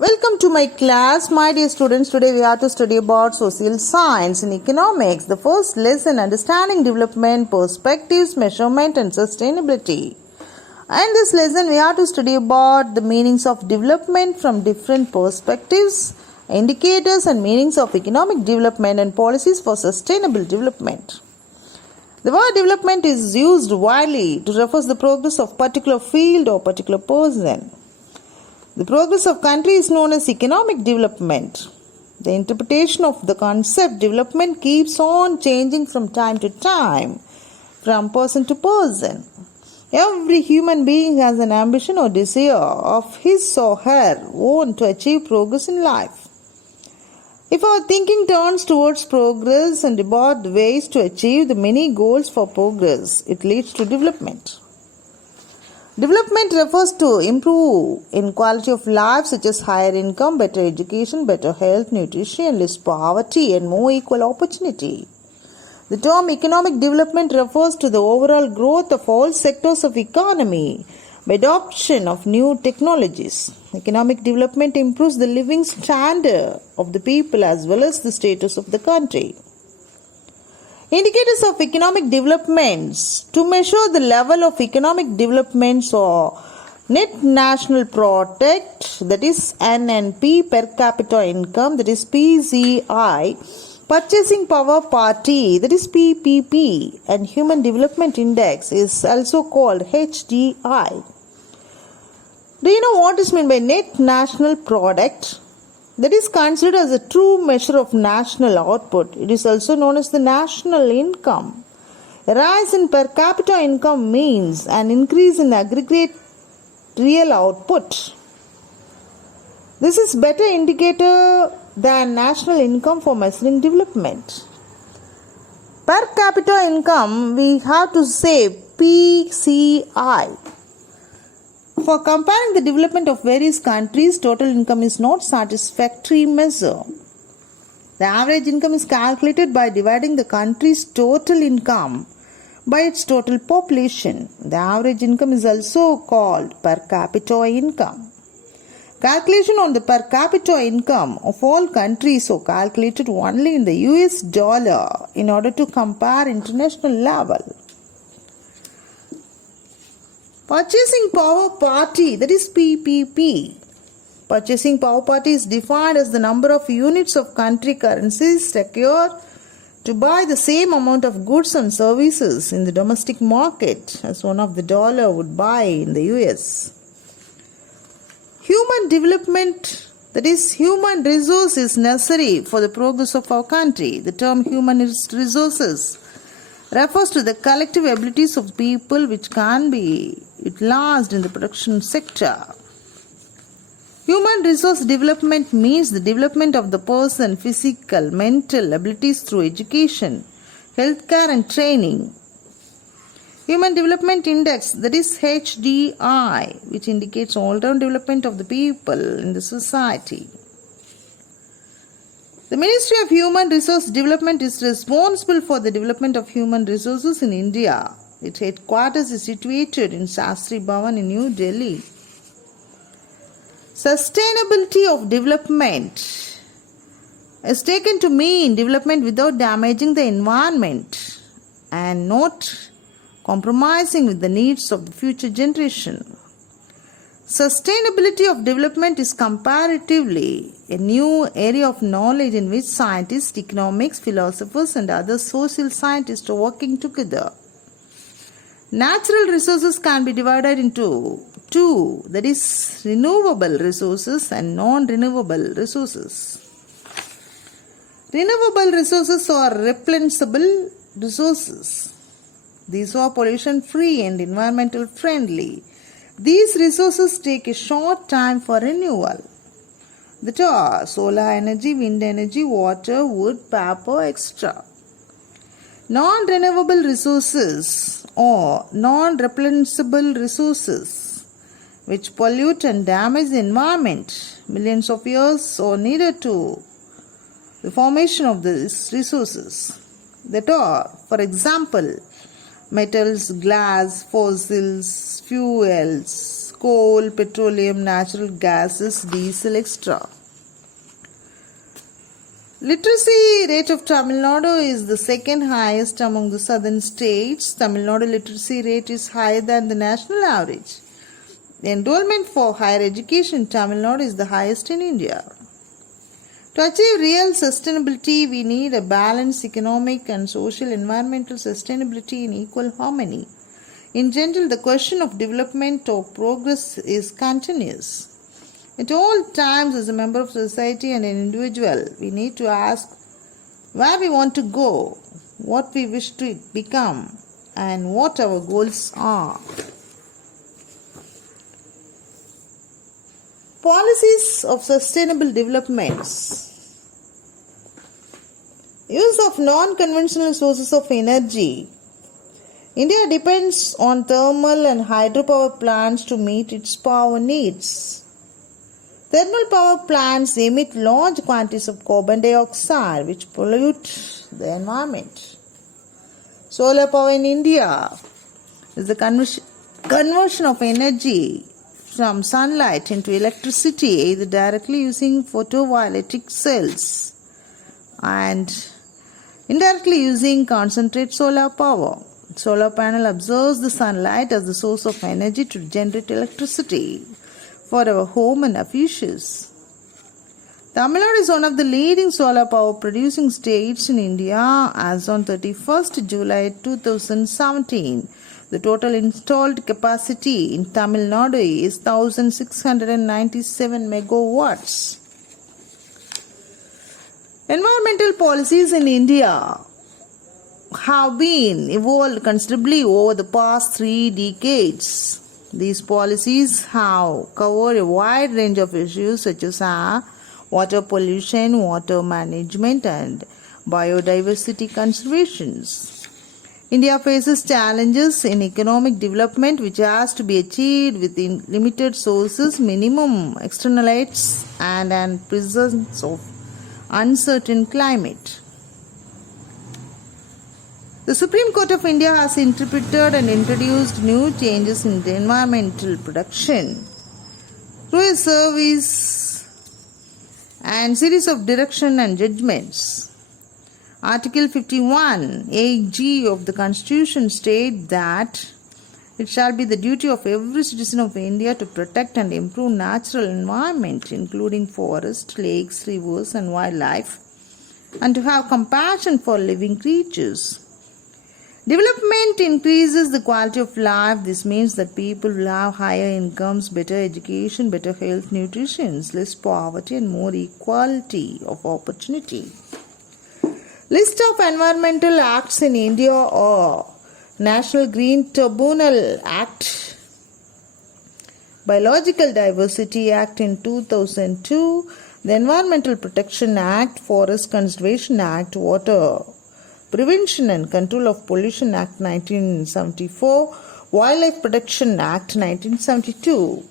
Welcome to my class, my dear students. Today we have to study about social science and economics. The first lesson, understanding development, perspectives, measurement and sustainability. In this lesson we have to study about the meanings of development from different perspectives, indicators and meanings of economic development and policies for sustainable development. The word development is used widely to refer to the progress of particular field or particular person. The progress of country is known as economic development. The interpretation of the concept development keeps on changing from time to time, from person to person. Every human being has an ambition or desire of his or her own to achieve progress in life. If our thinking turns towards progress and about ways to achieve the many goals for progress, it leads to development. Development refers to improve in quality of life such as higher income, better education, better health, nutrition, less poverty and more equal opportunity. The term economic development refers to the overall growth of all sectors of economy by adoption of new technologies. Economic development improves the living standard of the people as well as the status of the country. Indicators of economic developments. To measure the level of economic developments or net national product, that is NNP, per capita income, that is PCI, purchasing power parity, that is PPP, and human development index is also called HDI. Do you know what is meant by net national product? That is considered as a true measure of national output. It is also known as the national income. A rise in per capita income means an increase in aggregate real output. This is better indicator than national income for measuring development. Per capita income, we have to say PCI. For comparing the development of various countries, total income is not satisfactory measure. The average income is calculated by dividing the country's total income by its total population. The average income is also called per capita income. Calculation on the per capita income of all countries are calculated only in the US dollar in order to compare international level. Purchasing power parity, that is PPP. Purchasing power parity is defined as the number of units of country currencies secured to buy the same amount of goods and services in the domestic market as one of the dollar would buy in the US. Human development, that is human resource, is necessary for the progress of our country. The term human resources refers to the collective abilities of people which can be utilized in the production sector. Human resource development means the development of the person physical, mental abilities through education, healthcare and training. Human Development Index, that is HDI, which indicates all-round development of the people in the society. The Ministry of Human Resource Development is responsible for the development of human resources in India. Its headquarters is situated in Shastri Bhavan in New Delhi. Sustainability of development is taken to mean development without damaging the environment and not compromising with the needs of the future generation. Sustainability of development is comparatively a new area of knowledge in which scientists, economics, philosophers and other social scientists are working together. Natural resources can be divided into two, that is renewable resources and non-renewable resources. Renewable resources are replenishable resources. These are pollution-free and environmental friendly. These resources take a short time for renewal. That are solar energy, wind energy, water, wood, paper, etc. Non-renewable resources or non-replenishable resources which pollute and damage the environment. Millions of years are needed to the formation of these resources. That are, for example, metals, glass, fossils, fuels, coal, petroleum, natural gases, diesel, etc. Literacy rate of Tamil Nadu is the second highest among the southern states. Tamil Nadu literacy rate is higher than the national average. The enrollment for higher education in Tamil Nadu is the highest in India. To achieve real sustainability, we need a balanced economic and social environmental sustainability in equal harmony. In general, the question of development or progress is continuous. At all times, as a member of society and an individual, we need to ask where we want to go, what we wish to become, and what our goals are. Policies of sustainable developments. Use of non-conventional sources of energy. India depends on thermal and hydropower plants to meet its power needs. Thermal power plants emit large quantities of carbon dioxide which pollute the environment. Solar power in India is the conversion of energy from sunlight into electricity either directly using photovoltaic cells and indirectly using concentrated solar power. Solar panel absorbs the sunlight as the source of energy to generate electricity for our home and offices. Tamil Nadu is one of the leading solar power producing states in India as on 31st July 2017. The total installed capacity in Tamil Nadu is 1697 megawatts. Environmental policies in India have been evolved considerably over the past 3 decades. These policies have covered a wide range of issues such as air, water pollution, water management, and biodiversity conservation. India faces challenges in economic development which has to be achieved within limited sources, minimum externalities, and presence of uncertain climate. The Supreme Court of India has interpreted and introduced new changes in the environmental protection through a service and series of direction and judgments. Article 51 AG of the Constitution states that it shall be the duty of every citizen of India to protect and improve natural environment, including forests, lakes, rivers, and wildlife, and to have compassion for living creatures. Development increases the quality of life. This means that people will have higher incomes, better education, better health, nutrition, less poverty, and more equality of opportunity. List of environmental acts in India are National Green Tribunal Act, Biological Diversity Act in 2002, the Environmental Protection Act, Forest Conservation Act, Water Prevention and Control of Pollution Act 1974, Wildlife Protection Act 1972.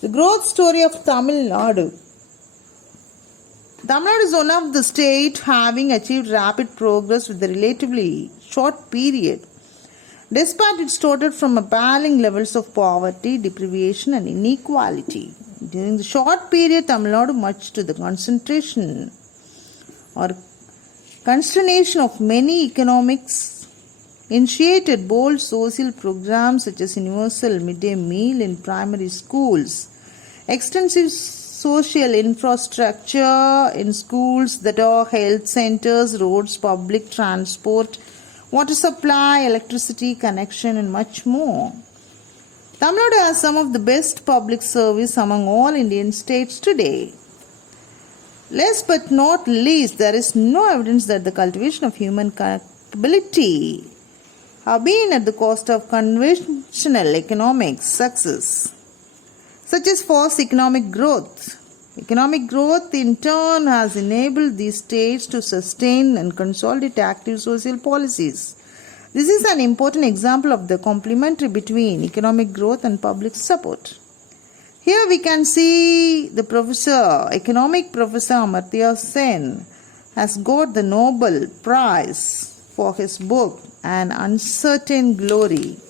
The growth story of Tamil Nadu. Tamil Nadu is one of the states having achieved rapid progress with a relatively short period, despite it started from appalling levels of poverty, deprivation, and inequality. During the short period, Tamil Nadu, much to the concentration or consternation of many economics, initiated bold social programs such as universal midday meal in primary schools, extensive social infrastructure in schools that are health centers, roads, public transport, water supply, electricity connection, and much more. Tamil Nadu has some of the best public service among all Indian states today. Last but not least, there is no evidence that the cultivation of human capability have been at the cost of conventional economic success, such as fast economic growth. Economic growth in turn has enabled these states to sustain and consolidate active social policies. This is an important example of the complementary between economic growth and public support. Here we can see the economic professor Amartya Sen has got the Nobel Prize for his book An Uncertain Glory.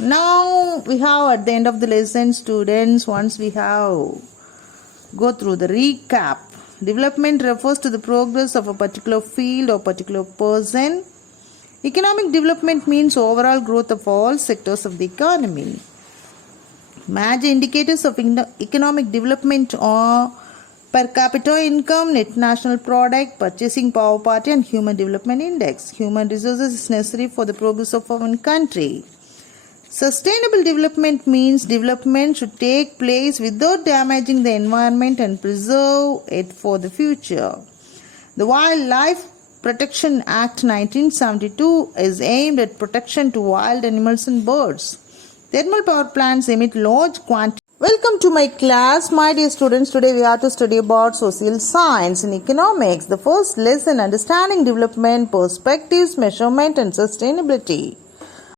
Now we have at the end of the lesson, students, once we have go through the recap. Development refers to the progress of a particular field or particular person. Economic development means overall growth of all sectors of the economy. Major indicators of economic development are per capita income, net national product, purchasing power parity, and human development index. Human resources is necessary for the progress of our country. Sustainable development means development should take place without damaging the environment and preserve it for the future. The Wildlife Protection Act 1972 is aimed at protection to wild animals and birds. Thermal power plants emit large quantities. Welcome to my class, my dear students. Today we have to study about social science and economics. The first lesson, understanding development, perspectives, measurement and sustainability.